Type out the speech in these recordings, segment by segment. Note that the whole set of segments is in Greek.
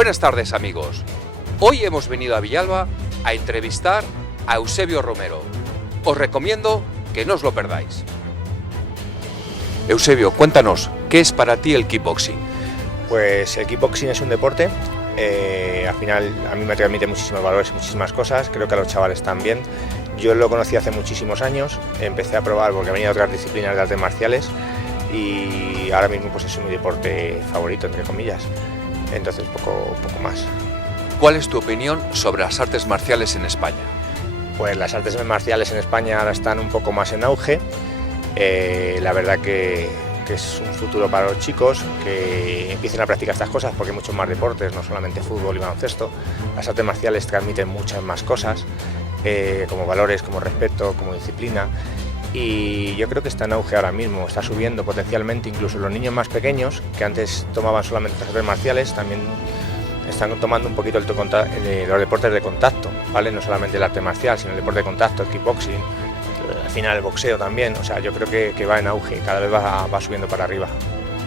Buenas tardes, amigos. Hoy hemos venido a Villalba a entrevistar a Eusebio Romero. Os recomiendo que no os lo perdáis. Eusebio, cuéntanos, ¿qué es para ti el kickboxing? Pues el kickboxing es un deporte, al final a mí me transmite muchísimos valores, muchísimas cosas, creo que a los chavales también. Yo lo conocí hace muchísimos años, empecé a probar porque venía de otras disciplinas de artes marciales y ahora mismo pues es mi deporte favorito, entre comillas, entonces poco más. ¿Cuál es tu opinión sobre las artes marciales en España? Pues las artes marciales en España ahora están un poco más en auge, la verdad que es un futuro para los chicos que empiecen a practicar estas cosas porque hay muchos más deportes, no solamente fútbol y baloncesto. Las artes marciales transmiten muchas más cosas, como valores, como respeto, como disciplina, y yo creo que está en auge ahora mismo, está subiendo potencialmente. Incluso los niños más pequeños que antes tomaban solamente las artes marciales también están tomando un poquito los deportes de contacto, ¿vale? No solamente el arte marcial, sino el deporte de contacto, el kickboxing, al final el boxeo también. O sea, yo creo que va en auge, cada vez va subiendo para arriba.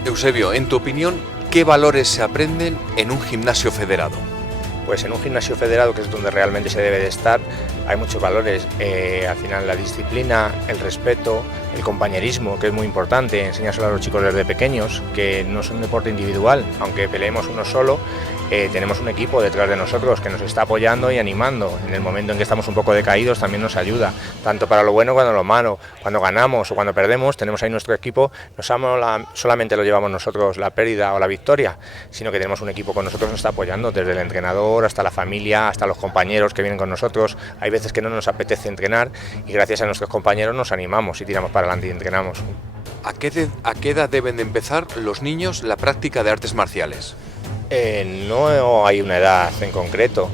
Eusebio, en tu opinión, ¿qué valores se aprenden en un gimnasio federado? Pues en un gimnasio federado, que es donde realmente se debe de estar, hay muchos valores. Al final la disciplina, el respeto, el compañerismo, que es muy importante, enseñárselo a los chicos desde pequeños, que no es un deporte individual, aunque peleemos uno solo, tenemos un equipo detrás de nosotros que nos está apoyando y animando. En el momento en que estamos un poco decaídos también nos ayuda, tanto para lo bueno como para lo malo. Cuando ganamos o cuando perdemos tenemos ahí nuestro equipo, no solamente lo llevamos nosotros la pérdida o la victoria, sino que tenemos un equipo con nosotros que nos está apoyando, desde el entrenador hasta la familia, hasta los compañeros que vienen con nosotros. Hay veces que no nos apetece entrenar y gracias a nuestros compañeros nos animamos y tiramos para adelante y entrenamos. ¿A qué edad deben de empezar los niños la práctica de artes marciales? No hay una edad en concreto.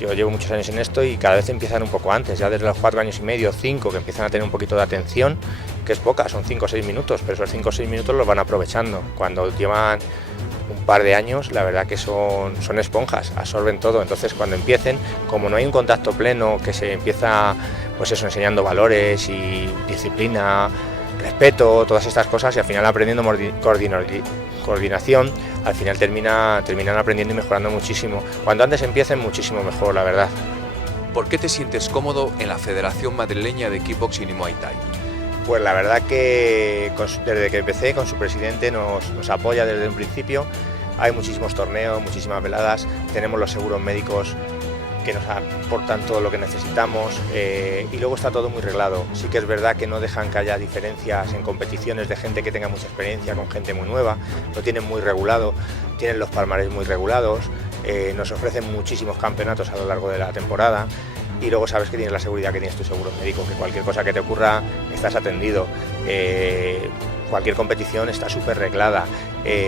Yo llevo muchos años en esto y cada vez empiezan un poco antes, ya desde los 4 años y medio, 5, que empiezan a tener un poquito de atención, que es poca, son 5 o 6 minutos, pero esos 5 o 6 minutos los van aprovechando. Cuando llevan un par de años, la verdad que son esponjas, absorben todo. Entonces cuando empiecen, como no hay un contacto pleno, que se empieza pues eso, enseñando valores y disciplina, respeto, todas estas cosas, y al final aprendiendo coordinación, al final terminan aprendiendo y mejorando muchísimo. Cuando antes empiecen, muchísimo mejor, la verdad. ¿Por qué te sientes cómodo en la Federación Madrileña de Kickboxing y Muay Thai? Pues la verdad que desde que empecé con su presidente nos apoya desde un principio. Hay muchísimos torneos, muchísimas veladas, tenemos los seguros médicos que nos aportan todo lo que necesitamos, y luego está todo muy reglado. Sí que es verdad que no dejan que haya diferencias en competiciones de gente que tenga mucha experiencia con gente muy nueva, lo tienen muy regulado, tienen los palmarés muy regulados, nos ofrecen muchísimos campeonatos a lo largo de la temporada y luego sabes que tienes la seguridad que tienes tu seguro médico, que cualquier cosa que te ocurra estás atendido. Cualquier competición está súper reglada,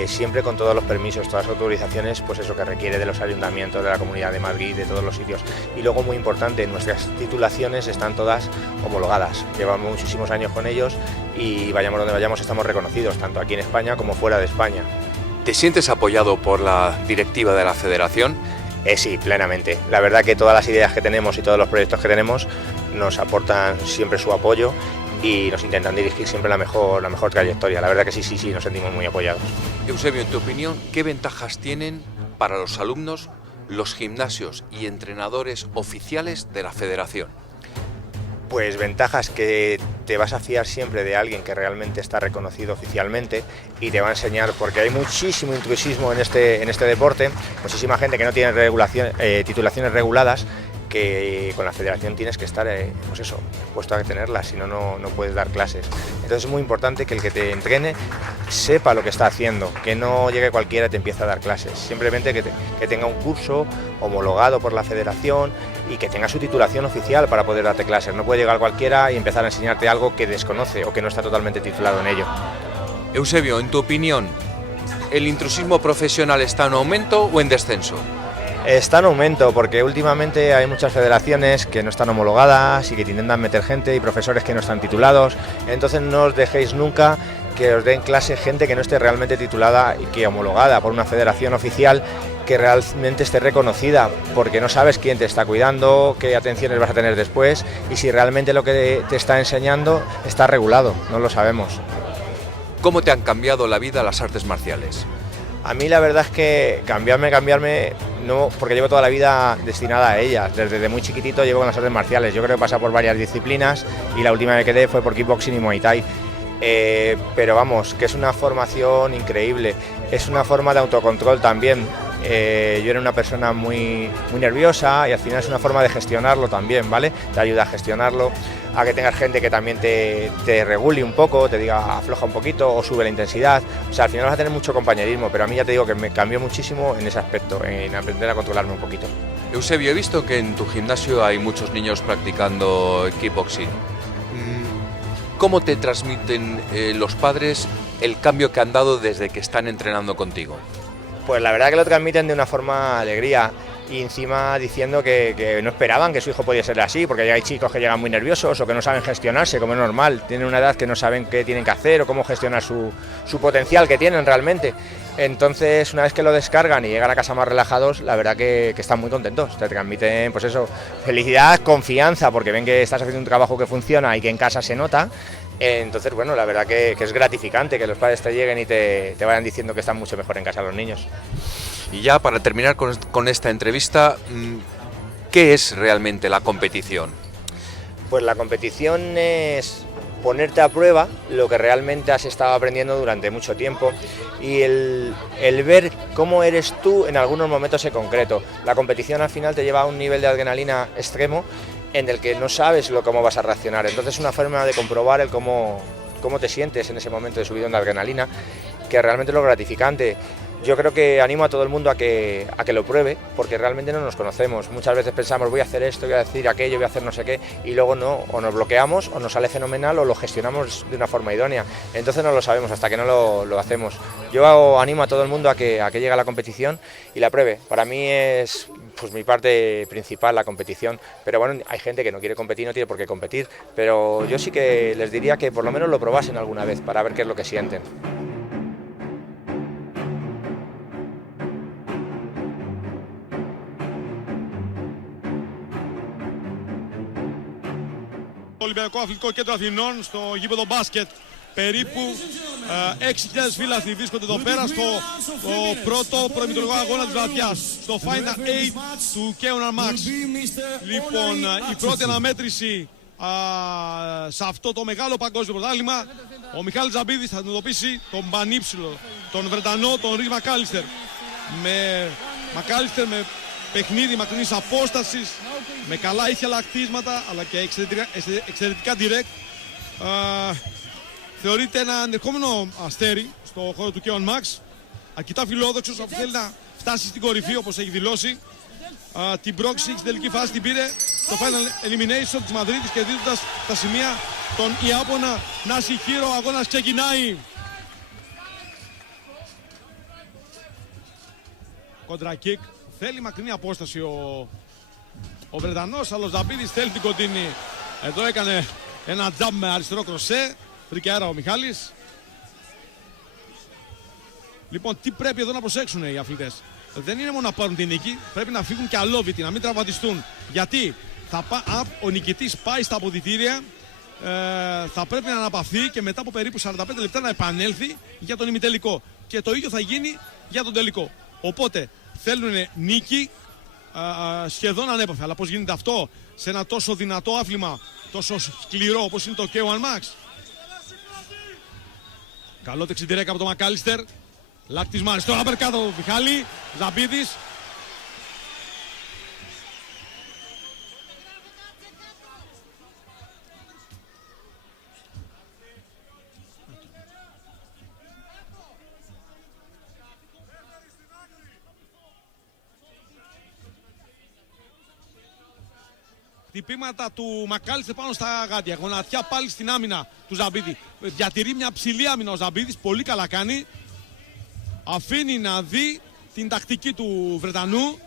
siempre con todos los permisos, todas las autorizaciones, pues eso que requiere de los ayuntamientos, de la Comunidad de Madrid, de todos los sitios. Y luego, muy importante, nuestras titulaciones están todas homologadas. Llevamos muchísimos años con ellos y vayamos donde vayamos estamos reconocidos, tanto aquí en España como fuera de España. ¿Te sientes apoyado por la directiva de la federación? Sí, plenamente. La verdad que todas las ideas que tenemos y todos los proyectos que tenemos nos aportan siempre su apoyo y nos intentan dirigir siempre la mejor trayectoria. La verdad que sí, nos sentimos muy apoyados. Eusebio, en tu opinión, ¿qué ventajas tienen para los alumnos los gimnasios y entrenadores oficiales de la federación? Pues ventajas, que te vas a fiar siempre de alguien que realmente está reconocido oficialmente y te va a enseñar, porque hay muchísimo intrusismo en este deporte, muchísima gente que no tiene titulaciones reguladas, que con la federación tienes que estar pues eso, puesto a tenerlas, si no, no puedes dar clases. Entonces es muy importante que el que te entrene sepa lo que está haciendo, que no llegue cualquiera y te empiece a dar clases, simplemente que tenga un curso homologado por la federación y que tenga su titulación oficial para poder darte clases. No puede llegar cualquiera y empezar a enseñarte algo que desconoce o que no está totalmente titulado en ello. Eusebio, en tu opinión, ¿el intrusismo profesional está en aumento o en descenso? Está en aumento porque últimamente hay muchas federaciones que no están homologadas y que intentan meter gente y profesores que no están titulados. Entonces no os dejéis nunca que os den clase gente que no esté realmente titulada y que homologada por una federación oficial que realmente esté reconocida, porque no sabes quién te está cuidando, qué atenciones vas a tener después y si realmente lo que te está enseñando está regulado, no lo sabemos. ¿Cómo te han cambiado la vida las artes marciales? A mí la verdad es que cambiarme, no, porque llevo toda la vida destinada a ellas. Desde muy chiquitito llevo con las artes marciales. Yo creo que he pasado por varias disciplinas y la última que quedé fue por kickboxing y muay thai. Pero vamos, que es una formación increíble, es una forma de autocontrol también. Yo era una persona muy nerviosa y al final es una forma de gestionarlo también, ¿vale? Te ayuda a gestionarlo, a que tengas gente que también te regule un poco, te diga afloja un poquito o sube la intensidad. O sea, al final vas a tener mucho compañerismo, pero a mí ya te digo que me cambió muchísimo en ese aspecto, en aprender a controlarme un poquito. Eusebio, he visto que en tu gimnasio hay muchos niños practicando kickboxing. ¿Cómo te transmiten los padres el cambio que han dado desde que están entrenando contigo? Pues la verdad que lo transmiten de una forma alegría y encima diciendo que no esperaban que su hijo podía ser así, porque hay chicos que llegan muy nerviosos o que no saben gestionarse, como es normal, tienen una edad que no saben qué tienen que hacer o cómo gestionar su potencial que tienen realmente. Entonces, una vez que lo descargan y llegan a casa más relajados, la verdad que están muy contentos, te transmiten pues eso, felicidad, confianza, porque ven que estás haciendo un trabajo que funciona y que en casa se nota. Entonces, bueno, la verdad que es gratificante que los padres te lleguen y te vayan diciendo que están mucho mejor en casa los niños. Y ya para terminar con esta entrevista, ¿qué es realmente la competición? Pues la competición es ponerte a prueba lo que realmente has estado aprendiendo durante mucho tiempo y el ver cómo eres tú en algunos momentos en concreto. La competición al final te lleva a un nivel de adrenalina extremo en el que no sabes cómo vas a reaccionar. Entonces es una forma de comprobar el cómo te sientes en ese momento de subidón de adrenalina, que realmente es lo gratificante. Yo creo que animo a todo el mundo a que lo pruebe, porque realmente no nos conocemos. Muchas veces pensamos, voy a hacer esto, voy a decir aquello, voy a hacer no sé qué, y luego no, o nos bloqueamos, o nos sale fenomenal, o lo gestionamos de una forma idónea. Entonces no lo sabemos hasta que no lo hacemos. Yo animo a todo el mundo a que llegue a la competición y la pruebe. Para mí es pues mi parte principal, la competición, pero bueno, hay gente que no quiere competir, no tiene por qué competir, pero yo sí que les diría que por lo menos lo probasen alguna vez para ver qué es lo que sienten. Ολυμπιακό Αθλητικό Κέντρο Αθηνών, στο γήπεδο μπάσκετ. Περίπου 6.000 φίλαθλοι βρίσκονται εδώ πέρα στο πρώτο προημιτελικό αγώνα της βραδιάς, στο Final 8 του K1 Max. Λοιπόν, η πρώτη αναμέτρηση σε αυτό το μεγάλο παγκόσμιο πρωτάθλημα, ο Μιχάλης Ζαμπίδης θα αντιμετωπίσει τον πανύψηλο, τον Βρετανό, τον Ρις Μακάλιστερ. Μακάλιστερ με παιχνίδι μακρινής απόστασης, με καλά ίσια λακτίσματα, αλλά και εξαιρετικά direct. Θεωρείται ένα ενδεχόμενο αστέρι στο χώρο του K1 Max. Αρκετά φιλόδοξος, αφού θέλει να φτάσει στην κορυφή, όπως έχει δηλώσει. Την πρόκληση στην τελική φάση την πήρε στο Final Elimination της Μαδρίτης, κερδίζοντας τα σημεία τον Ιάπωνα Νασιχίρο. Ο αγώνας ξεκινάει. Κόντρα kick. Θέλει μακρινή απόσταση ο Βρετανός, αλλά ο Ζαμπίδης θέλει την κοντίνη. Εδώ έκανε ένα τζαμπ με αριστερό κροσέ. Βρήκε αέρα ο Μιχάλης. Λοιπόν, τι πρέπει εδώ να προσέξουν οι αθλητές? Δεν είναι μόνο να πάρουν την νίκη, πρέπει να φύγουν και αλόβητοι, να μην τραυματιστούν. Γιατί ο νικητής πάει στα αποδυτήρια, θα πρέπει να αναπαυθεί και μετά από περίπου 45 λεπτά να επανέλθει για τον ημιτελικό. Και το ίδιο θα γίνει για τον τελικό. Οπότε θέλουν νίκη σχεδόν ανέπαφη. Αλλά πώς γίνεται αυτό σε ένα τόσο δυνατό άθλημα, τόσο σκληρό όπως είναι το K1 Max? Καλό τεξιντηρέκα από τον Μακάλιστερ. Λάκτισμα αριστερό, απερκάτ από τον Μιχάλη. Ζαμπίδης. Χτυπήματα του Μακάλιστερ πάνω στα γάντια. Γονατιά πάλι στην άμυνα του Ζαμπίδη. Διατηρεί μια ψηλή άμυνα ο Ζαμπίδης. Πολύ καλά κάνει. Αφήνει να δει την τακτική του Βρετανού.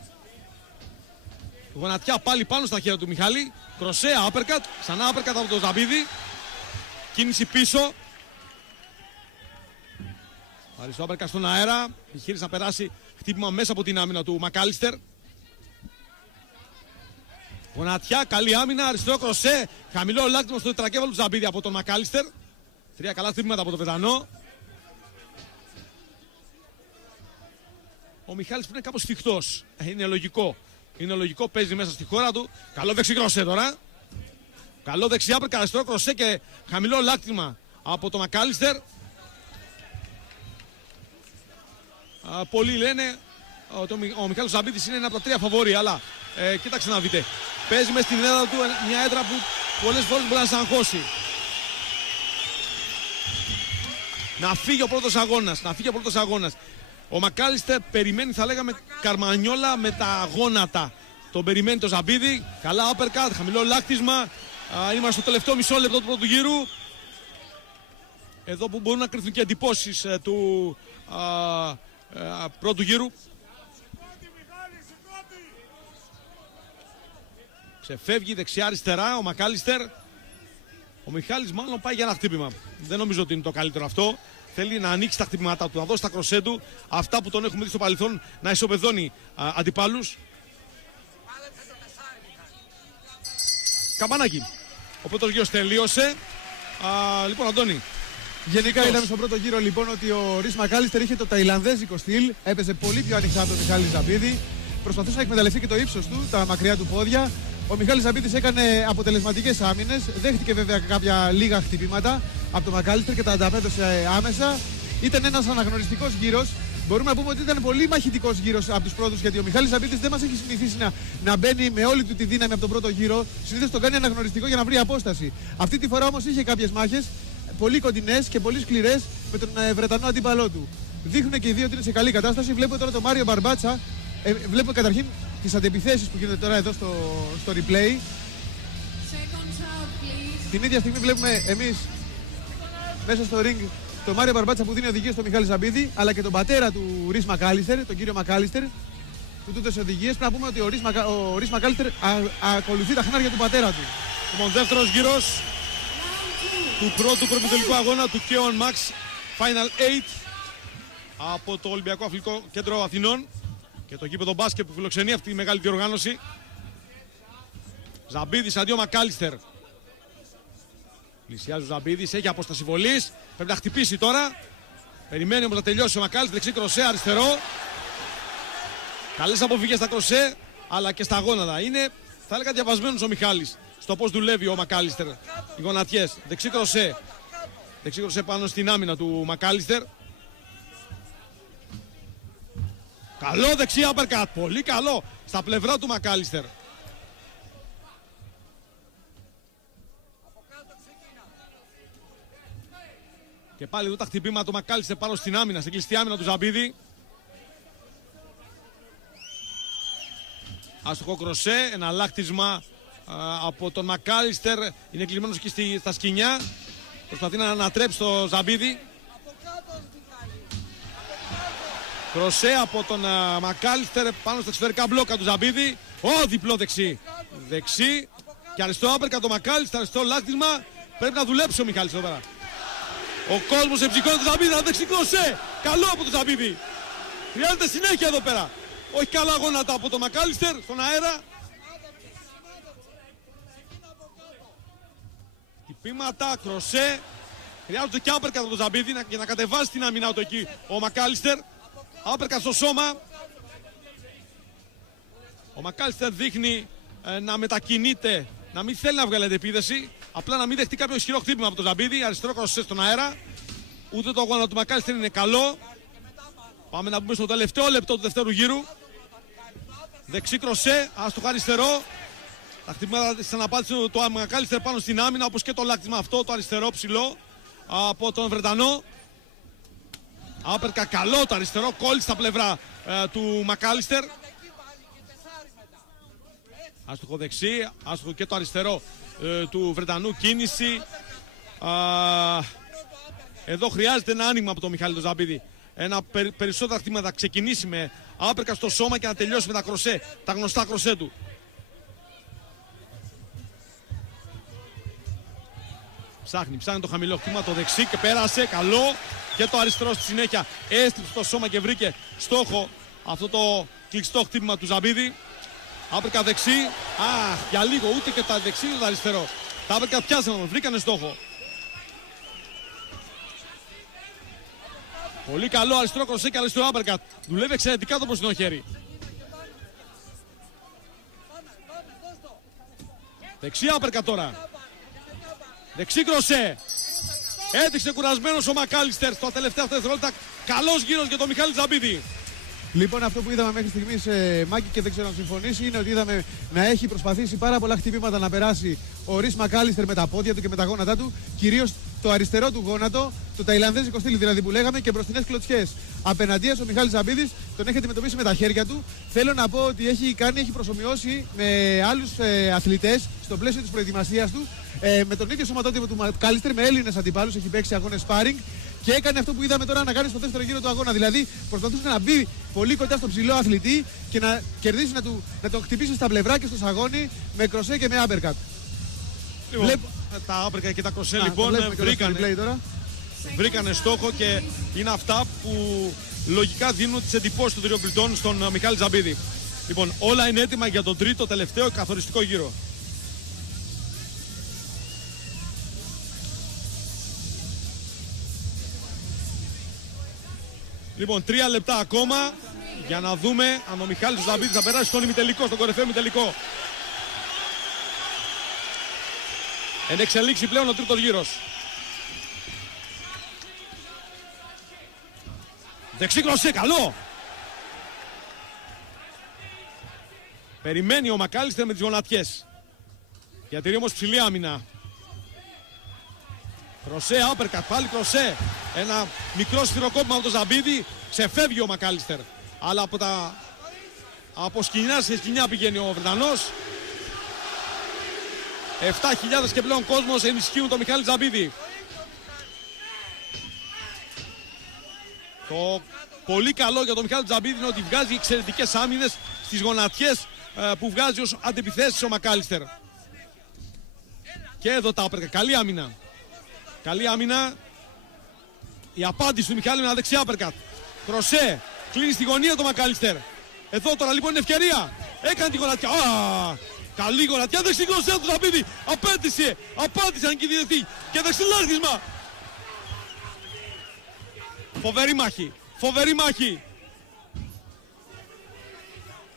Γονατιά πάλι πάνω στα χέρια του Μιχάλη. Κροσέα, άπερκατ. Ξανά άπερκατ από τον Ζαμπίδη. Κίνηση πίσω. Αριστό άπερκατ στον αέρα. Επιχείρησε να περάσει χτύπημα μέσα από την άμυνα του Μακάλιστερ. Γονατιά, καλή άμυνα, αριστερό κροσέ. Χαμηλό λάκτισμα στο τετρακέφαλο του Ζαμπίδη από τον Μακάλιστερ. Τρία καλά χτυπήματα από τον Βρετανό. ο Μιχάλης που είναι κάπως σφιχτός. Είναι λογικό. Είναι λογικό, παίζει μέσα στη χώρα του. Καλό δεξί κροσέ τώρα. Καλό δεξιά, αριστερό κροσέ και χαμηλό λάκτισμα από το Μακάλιστερ. Πολλοί λένε ότι ο Μιχάλης Ζαμπίδης είναι ένα από τα 3 φαβόρια, αλλά κοίταξε να δείτε. Παίζει μέσα στην έδρα του μια έδρα που πολλές φορές μπορεί να σε αγχώσει. Να φύγει ο πρώτος αγώνας. Ο Μακάλιστερ περιμένει, θα λέγαμε, καρμανιόλα με τα γόνατα. Τον περιμένει το Ζαμπίδη. Καλά uppercut, χαμηλό λάκτισμα. Είμαστε στο τελευταίο μισό λεπτό του πρώτου γύρου. Εδώ που μπορούν να κρυφθούν και εντυπώσεις του πρώτου γύρου. Ξεφεύγει δεξιά-αριστερά ο Μακάλιστερ. Ο Μιχάλης μάλλον πάει για ένα χτύπημα. Δεν νομίζω ότι είναι το καλύτερο αυτό. Θέλει να ανοίξει τα χτυπήματά του, να δώσει τα κροσέ του. Αυτά που τον έχουμε δει στο παρελθόν, να ισοπεδώνει αντιπάλους. Καμπανάκι. Ο πρώτος γύρος τελείωσε. Λοιπόν, Αντώνη. Γενικά είδαμε στον πρώτο γύρο λοιπόν ότι ο Ρις Μακάλιστερ είχε το ταϊλανδέζικο στυλ. Έπαιζε πολύ πιο ανοιχτά από τον Μιχάλη Ζαμπίδη. Προσπαθούσε να εκμεταλλευτεί και το ύψος του, τα μακριά του πόδια. Ο Μιχάλης Ζαμπίδης έκανε αποτελεσματικές άμυνες. Δέχτηκε βέβαια κάποια λίγα χτυπήματα από τον Μακάλιστερ και τα ανταπέδωσε άμεσα. Ήταν ένας αναγνωριστικός γύρος. Μπορούμε να πούμε ότι ήταν πολύ μαχητικός γύρος από τους πρώτους, γιατί ο Μιχάλης Ζαμπίδης δεν μας έχει συνηθίσει να μπαίνει με όλη του τη δύναμη από τον πρώτο γύρο. Συνήθως το κάνει αναγνωριστικό για να βρει απόσταση. Αυτή τη φορά όμως είχε κάποιες μάχες πολύ κοντινές και πολύ σκληρές με τον Βρετανό αντίπαλό του. Δείχνουν και οι δύο ότι είναι σε καλή κατάσταση. Βλέπω τώρα τον Μάριο Μπαρμπάτσα. Βλέπω καταρχήν τις αντεπιθέσεις που γίνονται τώρα εδώ στο replay. Την ίδια στιγμή βλέπουμε εμείς μέσα στο ring τον Μάριο Μπαρμπάτσα που δίνει οδηγίες στον Μιχάλη Ζαμπίδη, αλλά και τον πατέρα του Ρις Μακάλιστερ, τον κύριο Μακάλιστερ, που του έδωσε οδηγίες. Πρέπει να πούμε ότι ο Ρις Μακάλιστερ ακολουθεί τα χνάρια του πατέρα του. Λοιπόν, δεύτερος γύρος του πρώτου προημιτελικού αγώνα του K1 Max Final 8 από το Ολυμπιακό Αθλητικό Κέντρο Αθηνών και το γήπεδο μπάσκετ που φιλοξενεί αυτή τη μεγάλη διοργάνωση. Ζαμπίδης αντί ο Μακάλιστερ. Πλησιάζει ο Ζαμπίδης, έχει απόσταση βολής. Πρέπει να χτυπήσει τώρα. Περιμένει όμως να τελειώσει ο Μακάλιστερ. Δεξί κροσέ, αριστερό. Καλές αποφυγές στα κροσέ αλλά και στα γόνατα. Είναι, θα έλεγα, διαβασμένος ο Μιχάλης στο πώς δουλεύει ο Μακάλιστερ. Οι γονατιές. Δεξί κροσέ. Δεξί κροσέ πάνω στην άμυνα του Μακάλιστερ. Καλό δεξί uppercut. Πολύ καλό στα πλευρά του Μακάλιστερ. Και πάλι εδώ τα χτυπήματα του Μακάλιστερ πάνω στην άμυνα, στην κλειστή άμυνα του Ζαμπίδη. Άστοχο κροσέ, ένα λάκτισμα από τον Μακάλιστερ. Είναι κλεισμένος και στα σκοινιά. Προσπαθεί να ανατρέψει το Ζαμπίδη. Κροσέ από τον Μακάλιστερ πάνω στα εξωτερικά μπλόκα του Ζαμπίδη. Διπλό δεξί. Δεξί και αριστερό άπερκα το Μακάλιστερ, αριστερό λάκτισμα. Πρέπει να δουλέψει ο Μιχάλης εδώ πέρα. Ο κόσμος εμψυχώνει το Ζαμπίδη, ένα δεξί κροσέ. Καλό από το Ζαμπίδη. Χρειάζεται συνέχεια εδώ πέρα. Όχι καλά γόνατα από το Μακάλιστερ στον αέρα. Χτυπήματα, κροσέ. Χρειάζονται και άπερκα από το Ζαμπίδη για να κατεβάσει την άμυνά του εκεί ο Μακάλιστερ. Άπερκα στο σώμα. Ο Μακάλιστερ δείχνει να μετακινείται, να μην θέλει να βγάλει επίδεση. Απλά να μην δεχτεί κάποιο ισχυρό χτύπημα από το Ζαμπίδη. Αριστερό κροσέ στον αέρα. Ούτε το γόνατο του Μακάλιστερ είναι καλό. Πάμε να μπούμε στο τελευταίο λεπτό του δεύτερου γύρου. Δεξί κροσέ, άστοχο αριστερό. Τα χτυπήματα της αναπάτησης του Μακάλιστερ πάνω στην άμυνα, όπως και το λάκτισμα αυτό, το αριστερό ψηλό από τον Βρετανό. Άπερκα καλό το αριστερό, κόλλησε στα πλευρά του Μακάλιστερ. Άστοχο δεξί, άστοχο και το αριστερό του Βρετανού, κίνηση. Εδώ χρειάζεται ένα άνοιγμα από τον Μιχάλη τον Ζαμπίδη. Ένα περισσότερα χτυπήματα, ξεκινήσει με άπερκα στο σώμα και να τελειώσει με τα κροσέ, τα γνωστά κροσέ του. Ψάχνει το χαμηλό χτύπημα, το δεξί και πέρασε, καλό. Και το αριστερό στη συνέχεια έστριψε το σώμα και βρήκε στόχο αυτό το κλειστό χτύπημα του Ζαμπίδη. Άπερκα δεξί, για λίγο ούτε και τα δεξί ούτε το αριστερό. Τα άπερκα πιάσανε, βρήκανε στόχο. Πολύ καλό αριστερό κροσέ και αριστερό uppercut. Δουλεύει εξαιρετικά το μπροστινό χέρι. Δεξί uppercut τώρα. Δεξί κροσέ. Έδειξε κουρασμένος ο Μακάλιστερ στο τελευταίο δευτερόλεπτα. Καλός γύρος για τον Μιχάλη Τζαμπίδη. Λοιπόν, αυτό που είδαμε μέχρι στιγμής, Μάκη, και δεν ξέρω αν συμφωνήσει, είναι ότι είδαμε να έχει προσπαθήσει πάρα πολλά χτυπήματα να περάσει ο Ρις Μακάλιστερ με τα πόδια του και με τα γόνατά του. Κυρίως το αριστερό του γόνατο, το ταϊλανδέζικο στυλ δηλαδή που λέγαμε, και μπροστινές κλωτσιές. Απέναντίας ο Μιχάλης Τζαμπίδης τον έχει αντιμετωπίσει με τα χέρια του. Θέλω να πω ότι έχει προσωμιώσει με άλλους αθλητές στο πλαίσιο της προετοιμασίας του. Με τον ίδιο σωματότυπο του Μακάλιστερ, με Έλληνες αντιπάλους, έχει παίξει αγώνες sparring. Και έκανε αυτό που είδαμε τώρα να κάνει στο δεύτερο γύρο του αγώνα. Δηλαδή προσπαθούσε να μπει πολύ κοντά στον ψηλό αθλητή και να κερδίσει να τον χτυπήσει στα πλευρά και στο σαγόνι με κροσέ και με uppercut. Λοιπόν, τα uppercut και τα κροσέ λοιπόν βρήκανε στόχο και είναι αυτά που λογικά δίνουν τις εντυπώσεις των τριών κριτών στον Μιχάλη Τζαμπίδη. Λοιπόν, όλα είναι έτοιμα για τον τρίτο τελευταίο καθοριστικό γύρο. Λοιπόν, 3 λεπτά ακόμα για να δούμε αν ο Μιχάλης Τζαμπίδης θα περάσει στον ημιτελικό, στον κορυφαίο ημιτελικό. Εν εξελίξει πλέον ο τρίτος γύρος. Δεξί κροσέ, καλό! Περιμένει ο Μακάλιστερ με τις γονατιές. Διατηρεί όμως ψηλή άμυνα. Κροσέ, uppercut, πάλι κροσέ. Ένα μικρό σφυροκόπημα από τον Τζαμπίδη. Ξεφεύγει ο Μακάλιστερ. Αλλά από σκηνιά σε σκηνιά πηγαίνει ο Βρετανός. 7.000 και πλέον κόσμος ενισχύουν τον Μιχάλη Τζαμπίδη. Το πολύ καλό για τον Μιχάλη Τζαμπίδη είναι ότι βγάζει εξαιρετικές άμυνες στις γονατιές που βγάζει ως αντιπιθέσεις ο Μακάλιστερ. Και εδώ τα uppercut. Καλή άμυνα. Καλή άμυνα. Η απάντηση του Μιχάλη είναι ένα δεξιά uppercut. Κροσέ. Κλείνει στη γωνία το Μακάλιστερ. Εδώ τώρα λοιπόν είναι ευκαιρία. Έκανε τη γονατιά. Καλή γονατιά. Δεξί κροσέ του Τζαμπίδη. Απάντησε αν κυριευθεί. Και δεξιλάρχισμα. Φοβερή μάχη. Φοβερή μάχη.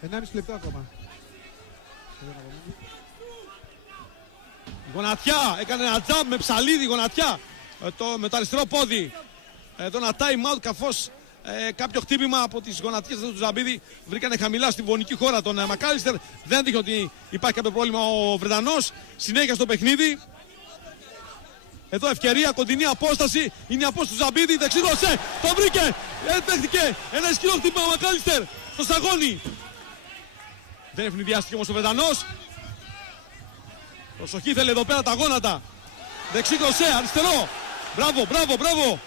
1,5 λεπτό ακόμα. Γονατιά. Έκανε ένα τζαμπ με ψαλίδι γονατιά. Με το αριστερό πόδι. Εδώ ένα time out καθώς κάποιο χτύπημα από τις γονατιές του Τζαμπίδη βρήκανε χαμηλά στη βονική χώρα τον Μακάλιστερ. Δεν δείχνει ότι υπάρχει κάποιο πρόβλημα ο Βρετανός. Συνέχεια στο παιχνίδι. Εδώ ευκαιρία, κοντινή απόσταση. Είναι η απόσταση του Τζαμπίδη. Δεξί κροσέ. Το βρήκε. Δέχτηκε ένα ισχυρό χτύπημα ο Μακάλιστερ στο σταγόνι. Δεν ευνηδιάστηκε όμως ο Βρετανός. Προσοχή, θέλει εδώ πέρα τα γόνατα. Δεξί κροσέ, αριστερό. Μπράβο.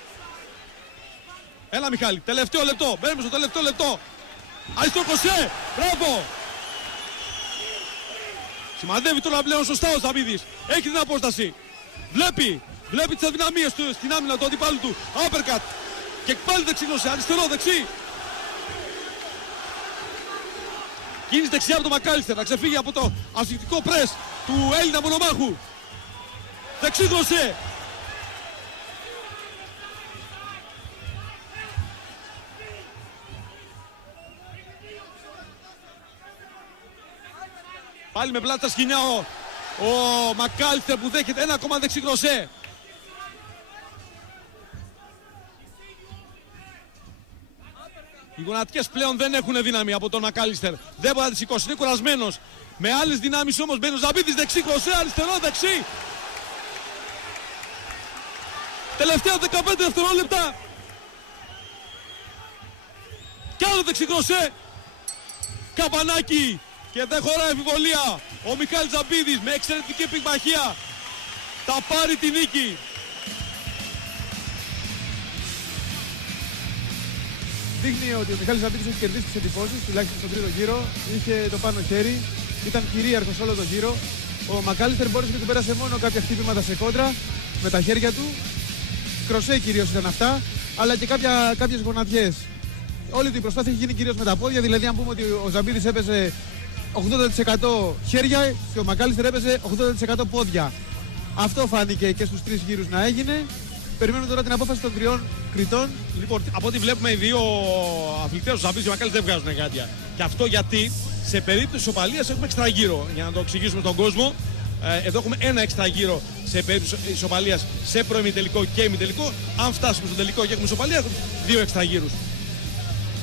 Έλα Μιχάλη, τελευταίο λεπτό. Μπαίνουμε στο τελευταίο λεπτό. Αριστερό κροσέ, μπράβο. Σημαδεύει τώρα πλέον σωστά ο Τζαμπίδης. Έχει την απόσταση. Βλέπει τις αδυναμίες του στην άμυνα του αντιπάλου του. Uppercut. Και πάλι δεξί κροσέ, αριστερό, δεξί. Κίνηση δεξιά από τον Μακάλιστερ να ξεφύγει από το ασφυκτικό πρες του Έλληνα μονομάχου. Δεξί κροσέ. Πάλι με πλάτη στα σκηνιά ο Μακάλιστερ που δέχεται ένα ακόμα δεξί κροσέ. Οι γονατιές πλέον δεν έχουν δύναμη από τον Μακάλιστερ. Δεν μπορεί να τις σηκώσει, είναι κουρασμένος. Με άλλες δυνάμεις όμως μπαίνει ο Τζαμπίδης, δεξί κροσέ, αριστερό, δεξί. Τελευταία 15 δευτερόλεπτα. Κι άλλο δεξί κροσέ. Καπανάκι. Και δεν χωράει αμφιβολία. Ο Μιχάλης Τζαμπίδης με εξαιρετική πυγμαχία θα πάρει τη νίκη. Δείχνει ότι ο Μιχάλης Τζαμπίδης έχει κερδίσει τις εντυπώσεις, τουλάχιστον στον τρίτο γύρο. Είχε το πάνω χέρι, ήταν κυρίαρχος όλο το γύρο. Ο Μακάλιστερ μπόρεσε και του πέρασε μόνο κάποια χτύπηματα σε κόντρα με τα χέρια του. Κροσέ κυρίως ήταν αυτά, αλλά και κάποιες γονατιές. Όλη η προσπάθεια έχει γίνει κυρίως με τα πόδια, δηλαδή αν πούμε ότι ο Τζαμπίδης έπαιζε 80% χέρια και ο Μακάλιστερ έπαιζε 80% πόδια. Αυτό φάνηκε και στους τρεις γύρους να έγινε. Περιμένουμε τώρα την απόφαση των τριών κριτών. Λοιπόν, από ό,τι βλέπουμε, οι δύο αθλητές, ο Ζαμπίδης και ο Μακάλης, δεν βγάζουν γάντια. Και αυτό γιατί σε περίπτωση ισοπαλίας έχουμε εξτραγύρο. Για να το εξηγήσουμε στον κόσμο, εδώ έχουμε ένα εξτραγύρο σε περίπτωση ισοπαλίας σε προημιτελικό και ημιτελικό. Αν φτάσουμε στο τελικό και έχουμε ισοπαλία, έχουμε δύο εξτραγύρους.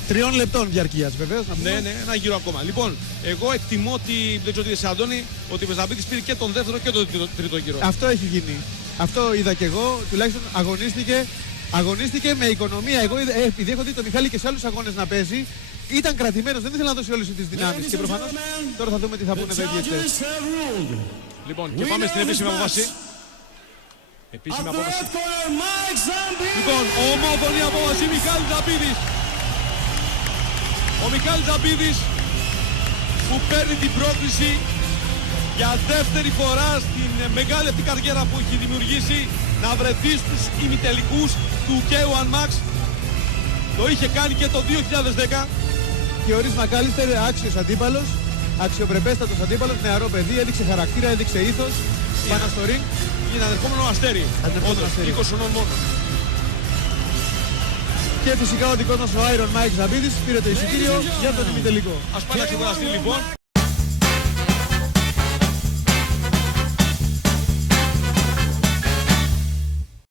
3 λεπτών διαρκείας βεβαίως. Ναι, ένα γύρο ακόμα. Λοιπόν, εγώ εκτιμώ ότι, δεν ξέρω τι είσαι, Αντώνη, ότι ο Βεζαμπίδης πήρε και τον δεύτερο και τον τρίτο γύρο. Αυτό έχει γίνει. Αυτό είδα και εγώ. Τουλάχιστον αγωνίστηκε με οικονομία. Εγώ επειδή έχω δει τον Μιχάλη και σε άλλους αγώνες να παίζει, ήταν κρατημένος, δεν ήθελε να δώσει όλες τις δυνάμεις. Και προφανώς τώρα θα δούμε τι θα πούνε οι διαιτητές. Λοιπόν, και πάμε στην επίσημη απόφαση. Επίσημη απόφαση. Λοιπόν, ομόφωνη απόφαση, Μιχάλης Ζαμπίδης. Ο Μιχάλης Ζαμπίδης που παίρνει την πρόκληση για δεύτερη φορά στην μεγάλη αυτή καριέρα που έχει δημιουργήσει να βρεθεί στους ημιτελικούς του K1 Max. Το είχε κάνει και το 2010. Και ο Ρις Μακάλιστερ, άξιος αντίπαλος, αξιοπρεπέστατος αντίπαλος, νεαρό παιδί, έδειξε χαρακτήρα, έδειξε ήθος πάνω στο ring. Είναι αδερφόμενο αστέρι. Αδερφόμενο αστέρι. 20 χρονών μόνο. Και φυσικά ο δικός μας ο Iron Mike Ζαμπίδης πήρε το εισιτήριο για τον ημιτελικό. Ας πάει να ξεκουραστεί λοιπόν.